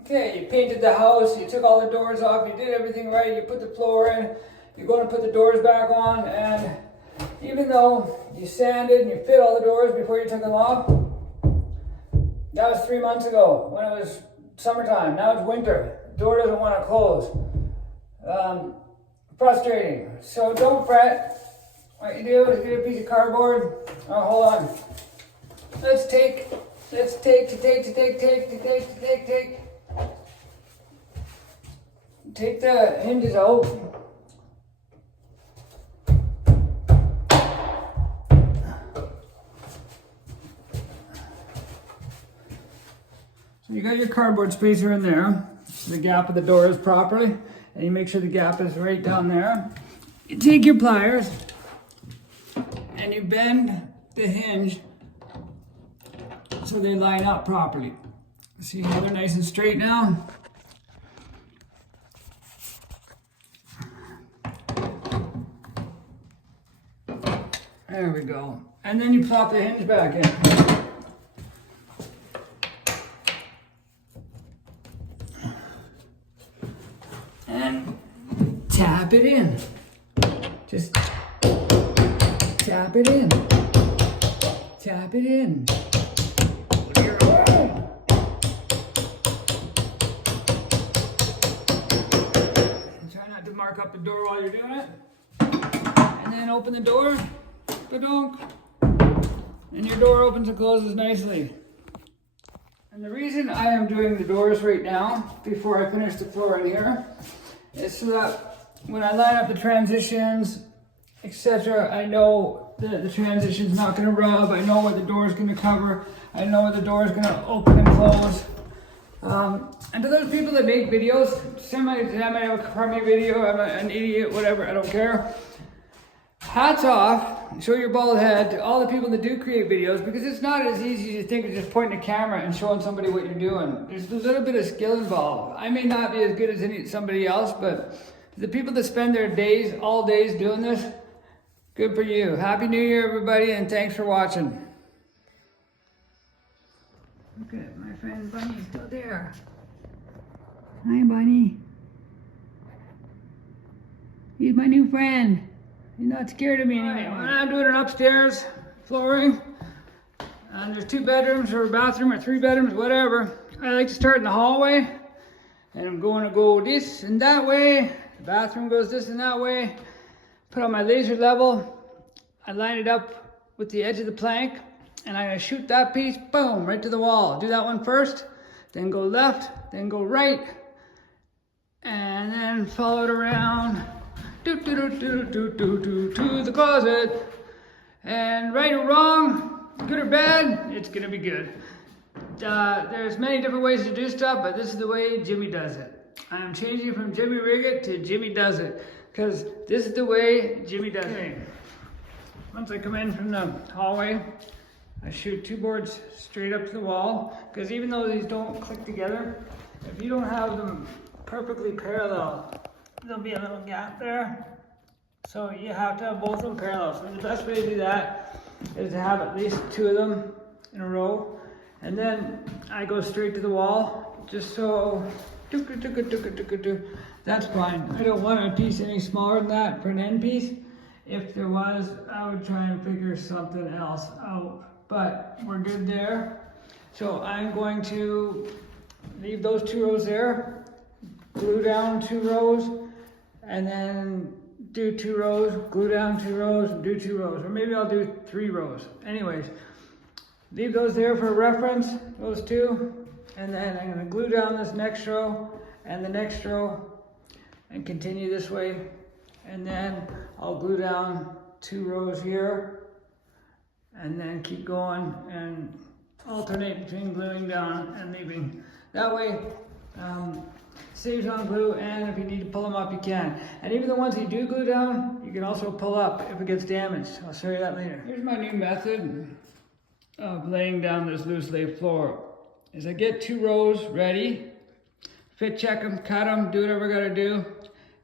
Okay, you painted the house, you took all the doors off, you did everything right, you put the floor in, you're going to put the doors back on, and even though you sanded and you fit all the doors before you took them off, that was 3 months ago when it was summertime. Now it's winter. The door doesn't want to close. Frustrating. So don't fret. What you do is get a piece of cardboard. Oh, hold on. Let's take. Take the hinges out. So you got your cardboard spacer in there. So the gap of the door is properly. And you make sure the gap is right down there. You take your pliers and you bend the hinge so they line up properly. See how they're nice and straight now? There we go. And then you plop the hinge back in. And tap it in. Just tap it in. Tap it in. Try not to mark up the door while you're doing it. And then open the door. Ba-donk. And your door opens and closes nicely. And the reason I am doing the doors right now, before I finish the floor in here, is so that when I line up the transitions, etc., I know that the transition's not going to rub. I know what the door is going to cover. I know what the door is going to open and close. And to those people that make videos, I might have a crummy video, I'm an idiot, whatever, I don't care. Hats off, show your bald head to all the people that do create videos, because it's not as easy as you think of just pointing a camera and showing somebody what you're doing. There's a little bit of skill involved. I may not be as good as somebody else, but the people that spend their days, all days doing this, good for you. Happy New Year, everybody, and thanks for watching. Look at my friend Bunny's still there. Hi, Bunny. He's my new friend. He's not scared of me anymore. I'm doing an upstairs flooring. And there's 2 bedrooms or a bathroom or 3 bedrooms, whatever. I like to start in the hallway. And I'm going to go this and that way. The bathroom goes this and that way. Put on my laser level. I line it up with the edge of the plank. And I'm going to shoot that piece, boom, right to the wall. Do that one first. Then go left. Then go right. And then follow it around. To the closet. And right or wrong, good or bad, it's gonna be good. There's many different ways to do stuff, but this is the way Jimmy does it. I'm changing from Jimmy Rig It to Jimmy Does It, because this is the way Jimmy does it. Once I come in from the hallway, I shoot 2 boards straight up to the wall, because even though these don't click together, if you don't have them perfectly parallel, there'll be a little gap there. So you have to have both of them parallel. So the best way to do that is to have at least 2 of them in a row. And then I go straight to the wall, just so, that's fine. I don't want a piece any smaller than that for an end piece. If there was, I would try and figure something else out. But we're good there. So I'm going to leave those 2 rows there, glue down 2 rows, and then do 2 rows, glue down 2 rows, and do 2 rows. Or maybe I'll do 3 rows. Anyways, leave those there for reference, those 2. And then I'm gonna glue down this next row and the next row and continue this way. And then I'll glue down 2 rows here and then keep going and alternate between gluing down and leaving. That way, saves on glue, and if you need to pull them up, you can. And even the ones you do glue down, you can also pull up if it gets damaged. I'll show you that later. Here's my new method of laying down this loose lay floor. Is I get 2 rows ready, fit check them, cut them, do whatever I gotta do,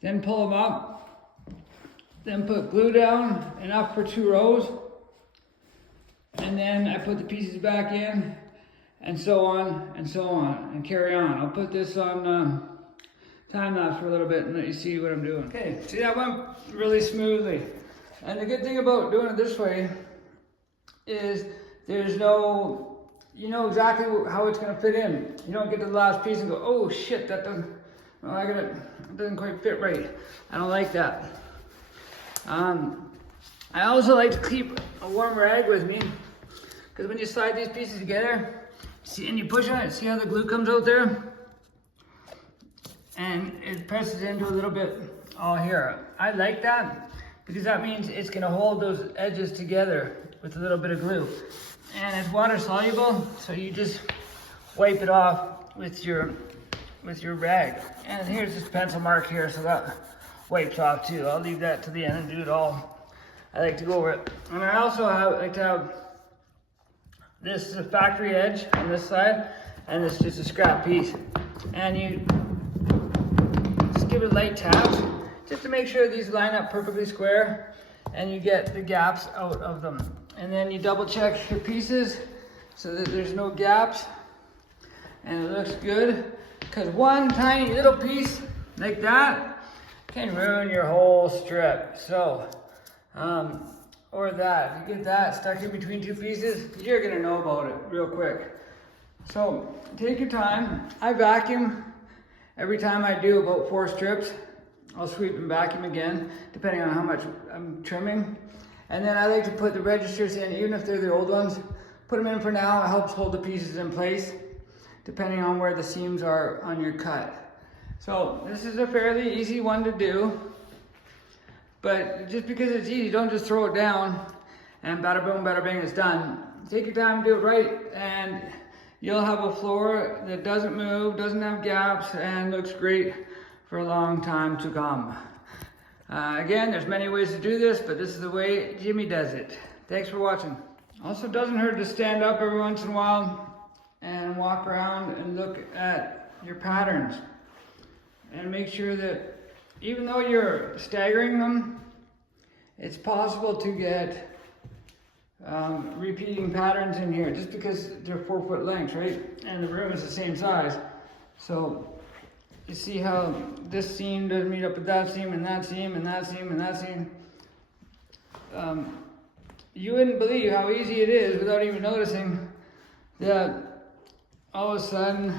then pull them up, then put glue down enough for 2 rows, and then I put the pieces back in, and so on and so on, and carry on. I'll put this on time lapse for a little bit and let you see what I'm doing. Okay, see, that went really smoothly. And the good thing about doing it this way is there's no, you know exactly how it's gonna fit in. You don't get to the last piece and go, oh shit, that doesn't, well, it doesn't quite fit right. I don't like that. I also like to keep a warm rag with me, because when you slide these pieces together, see, and you push on it, see how the glue comes out there? And it presses into a little bit all here. I like that because that means it's gonna hold those edges together with a little bit of glue. And it's water soluble, so you just wipe it off with your rag. And here's this pencil mark here, so that wipes off too. I'll leave that to the end and do it all. I like to go over it. And I also like to have, this is a factory edge on this side, and this is just a scrap piece. And you just give it light taps, just to make sure these line up perfectly square, and you get the gaps out of them. And then you double check your pieces so that there's no gaps, and it looks good. Because one tiny little piece like that can ruin your whole strip. So, or that, if you get that stuck in between two pieces, you're gonna know about it real quick. So take your time. I vacuum every time I do about 4 strips. I'll sweep and vacuum again, depending on how much I'm trimming. And then I like to put the registers in, even if they're the old ones. Put them in for now, it helps hold the pieces in place, depending on where the seams are on your cut. So this is a fairly easy one to do, but just because it's easy, don't just throw it down and bada boom, bada bing, it's done. Take your time, do it right, and you'll have a floor that doesn't move, doesn't have gaps, and looks great for a long time to come. Again, there's many ways to do this, but this is the way Jimmy does it. Thanks for watching. Also, doesn't hurt to stand up every once in a while and walk around and look at your patterns. And make sure that even though you're staggering them, it's possible to get repeating patterns in here, just because they're 4-foot lengths, right? And the room is the same size. So you see how this seam doesn't meet up with that seam, and that seam, and that seam, and that seam. You wouldn't believe how easy it is without even noticing that all of a sudden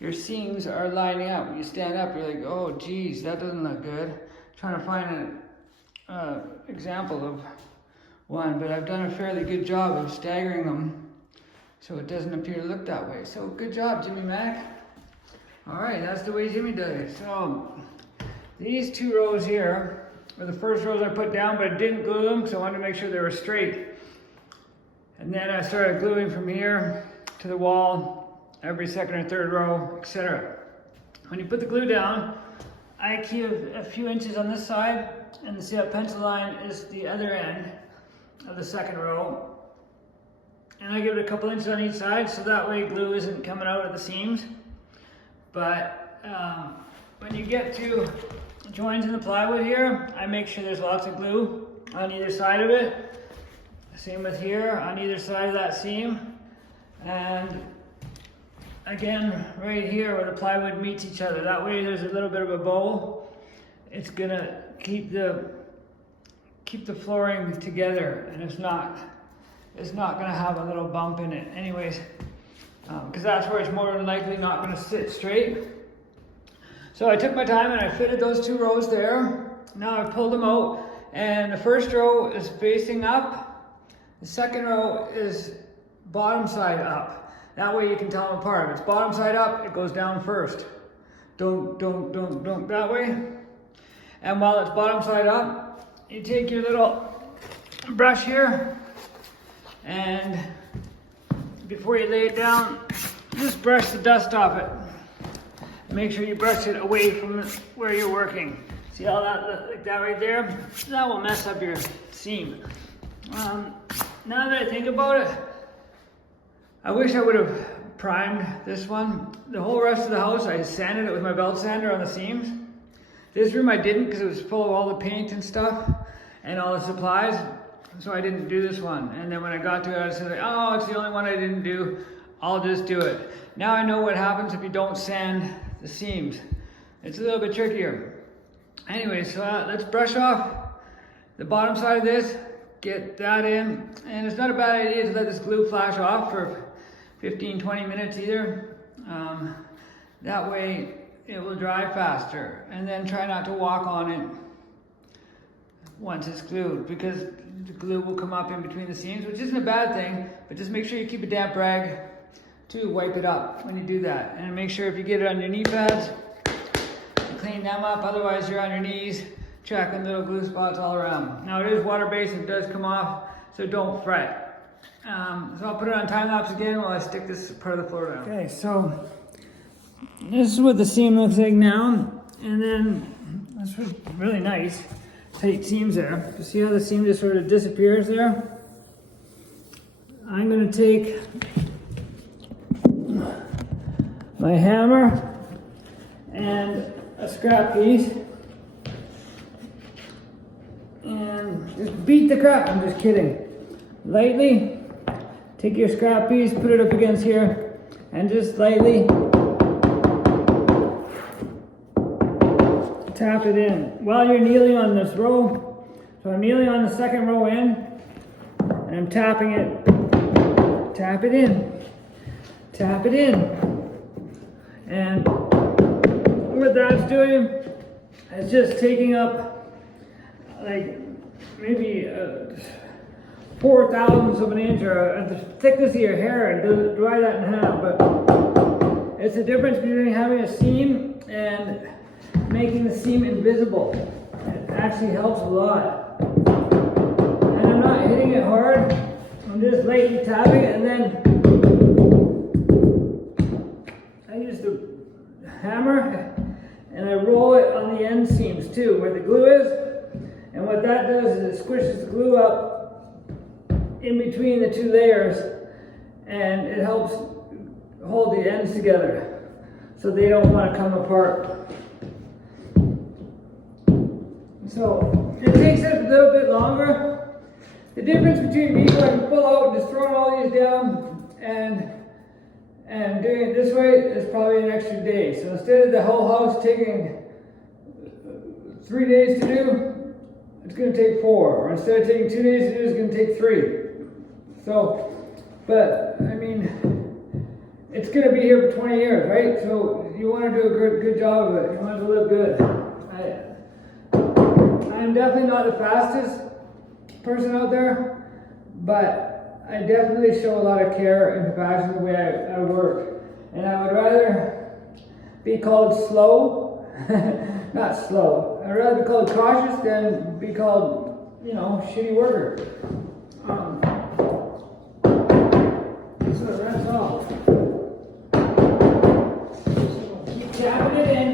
your seams are lining up. When you stand up, you're like, oh geez, that doesn't look good. Trying to find an example of one, but I've done a fairly good job of staggering them so it doesn't appear to look that way. So good job, Jimmy Mac. All right, that's the way Jimmy does it. So these 2 rows here were the first rows I put down, but I didn't glue them because I wanted to make sure they were straight. And then I started gluing from here to the wall, every second or third row, etc. When you put the glue down, I keep a few inches on this side, and see that pencil line is the other end of the second row. And I give it a couple inches on each side, so that way glue isn't coming out of the seams. But when you get to joins in the plywood here, I make sure there's lots of glue on either side of it. Same with here, on either side of that seam. And again, right here where the plywood meets each other. That way there's a little bit of a bow. It's gonna keep the flooring together, and it's not gonna have a little bump in it anyways, because that's where it's more than likely not gonna sit straight. So I took my time and I fitted those 2 rows there. Now I've pulled them out, and the first row is facing up. The second row is bottom side up. That way you can tell them apart. If it's bottom side up, it goes down first. Don't, that way. And while it's bottom side up, you take your little brush here, and before you lay it down, just brush the dust off it. Make sure you brush it away from where you're working. See how that, like that right there? That will mess up your seam. Now that I think about it, I wish I would have primed this one. The whole rest of the house, I sanded it with my belt sander on the seams. This room I didn't, because it was full of all the paint and stuff and all the supplies, so I didn't do this one. And then when I got to it, I said, oh, it's the only one I didn't do. I'll just do it. Now I know what happens if you don't sand the seams. It's a little bit trickier. Anyway, so let's brush off the bottom side of this, get that in, and it's not a bad idea to let this glue flash off for 15-20 minutes either. That way it will dry faster, and then try not to walk on it once it's glued, because the glue will come up in between the seams, which isn't a bad thing, but just make sure you keep a damp rag to wipe it up when you do that. And make sure if you get it on your knee pads, to clean them up, otherwise you're on your knees tracking little glue spots all around. Now it is water-based and it does come off, so don't fret. So I'll put it on time-lapse again while I stick this part of the floor down. Okay, so this is what the seam looks like now, and then this was really nice. Tight seams there. You see how the seam just sort of disappears there? I'm going to take my hammer and a scrap piece and just beat the crap. I'm just kidding. Lightly take your scrap piece, put it up against here, and just lightly tap it in while you're kneeling on this row. So I'm kneeling on the second row in, and I'm tapping it. Tap it in. Tap it in. And what that's doing is just taking up like maybe 4/1000ths of an inch, or the thickness of your hair, and divide that in half. But it's the difference between having a seam and making the seam invisible. It actually helps a lot. And I'm not hitting it hard. I'm just lightly tapping it, and then I use the hammer and I roll it on the end seams too, where the glue is. And what that does is it squishes the glue up in between the two layers, and it helps hold the ends together so they don't want to come apart. So it takes it a little bit longer. The difference between me going to pull out and just throwing all these down and doing it this way is probably an extra day. So instead of the whole house taking 3 days to do, it's going to take 4. Or instead of taking 2 days to do, it's going to take 3. So, but I mean, it's going to be here for 20 years, right? So you want to do a good job of it. You want it to look good. I'm definitely not the fastest person out there, but I definitely show a lot of care and compassion the way I work. And I would rather be called slow, not slow. I'd rather be called cautious than be called, shitty worker. So it runs off. So keep tapping it in,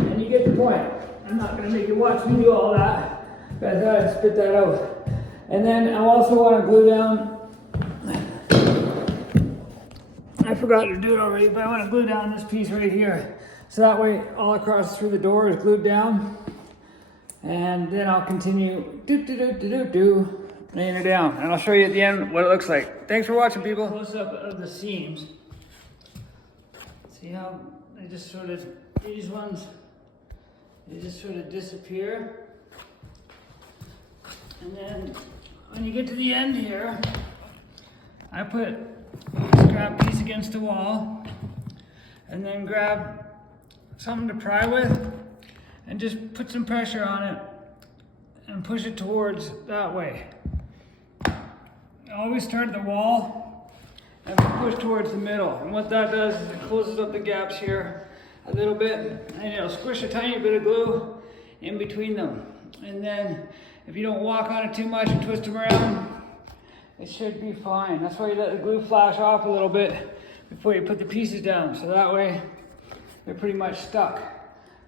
and you get the point. I'm not going to make you watch me do all that, but I thought I'd spit that out. And then I also want to glue down, I forgot to do it already, but I want to glue down this piece right here. So that way all across through the door is glued down. And then I'll continue laying it down. And I'll show you at the end what it looks like. Thanks for watching, people. Close up of the seams. See how they just sort of, these ones, they just sort of disappear. And then when you get to the end here, I put a scrap piece against the wall and then grab something to pry with and just put some pressure on it and push it towards that way. Always start at the wall and push towards the middle. And what that does is it closes up the gaps here a little bit, and it'll squish a tiny bit of glue in between them. And then if you don't walk on it too much and twist them around, it should be fine. That's why you let the glue flash off a little bit before you put the pieces down, so that way they're pretty much stuck.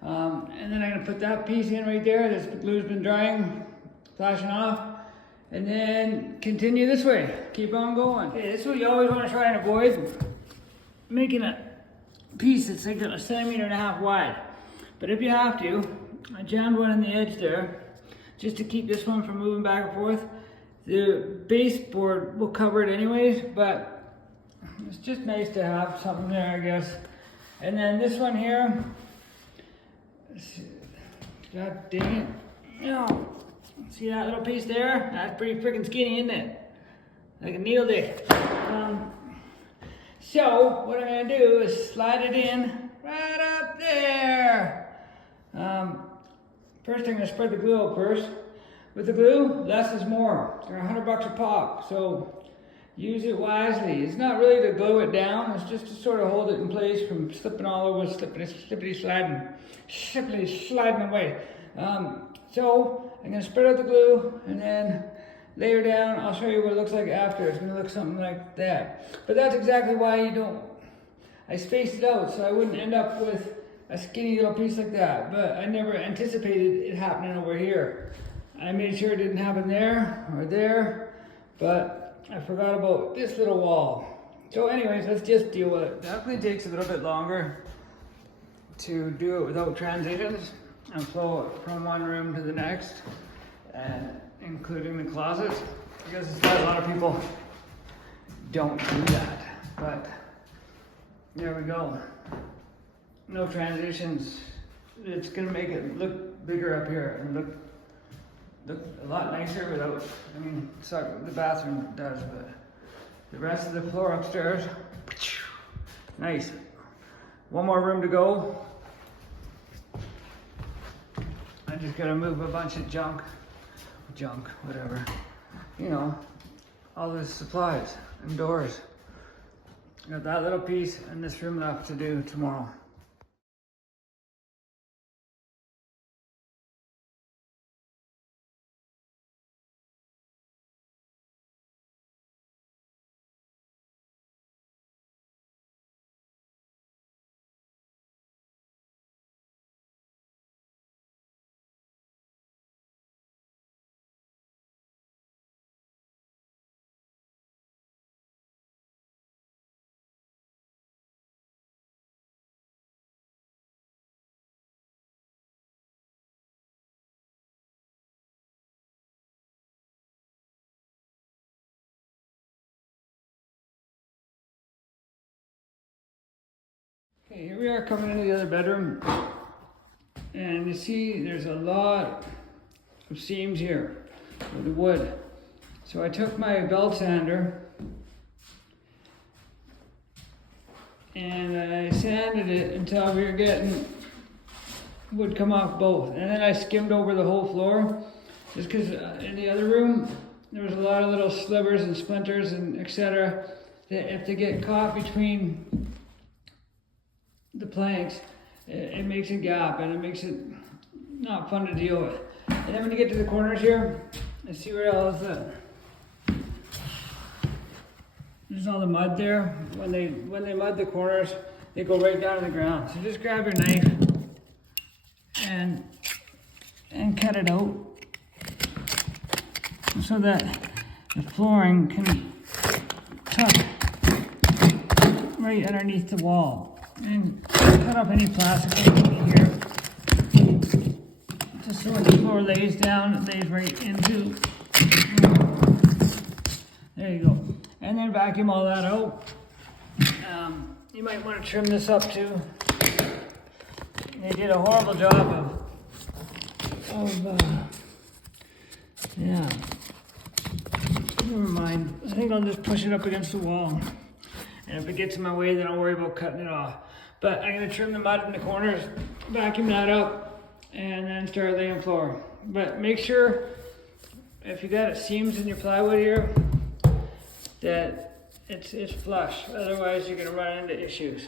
And then I'm going to put that piece in right there. This glue's been drying, flashing off. And then continue this way. Keep on going. Okay, this is what you always want to try and avoid. Making a piece that's like 1.5 centimeters wide. But if you have to, I jammed one on the edge there just to keep this one from moving back and forth. The baseboard will cover it anyways, but it's just nice to have something there, I guess. And then this one here, god dang it. Oh, see that little piece there? That's pretty freaking skinny, isn't it? Like a needle dick. So what I'm gonna do is slide it in right up there. First I'm gonna spread the glue out first. With the glue, less is more. They're $100 a pop, so use it wisely. It's not really to glue it down, it's just to sort of hold it in place from slipping all over, slippity sliding away. So I'm gonna spread out the glue and then layer down. I'll show you what it looks like after. It's gonna look something like that. But that's exactly why I spaced it out so I wouldn't end up with a skinny little piece like that. But I never anticipated it happening over here. I made sure it didn't happen there or there, but I forgot about this little wall. So anyways, let's just deal with it. Definitely takes a little bit longer to do it without transitions and flow it from one room to the next, and including the closet, because it's why a lot of people don't do that. But there we go. No transitions. It's gonna make it look bigger up here and look a lot nicer without, I mean, sorry, the bathroom does, but the rest of the floor upstairs, nice. One more room to go. I just gotta move a bunch of junk, whatever. You know, all the supplies and doors. Got that little piece and this room left to do tomorrow. Okay, here we are coming into the other bedroom, and you see there's a lot of seams here with the wood. So I took my belt sander and I sanded it until we were getting wood come off both, and then I skimmed over the whole floor, just because in the other room there was a lot of little slivers and splinters and etc. that if they get caught between the planks, it makes a gap and it makes it not fun to deal with. And then when you get to the corners here, let's see where else there's all the mud there. When they mud the corners, they go right down to the ground. So just grab your knife and cut it out so that the flooring can tuck right underneath the wall. And cut off any plastic in here, just so when the floor lays down, it lays right into. There you go. And then vacuum all that out. You might want to trim this up too. They did a horrible job yeah. Never mind. I think I'll just push it up against the wall. And if it gets in my way, then I'll worry about cutting it off. But I'm gonna trim the mud in the corners, vacuum that up, and then start laying floor. But make sure, if you got seams in your plywood here, that it's flush. Otherwise, you're gonna run into issues.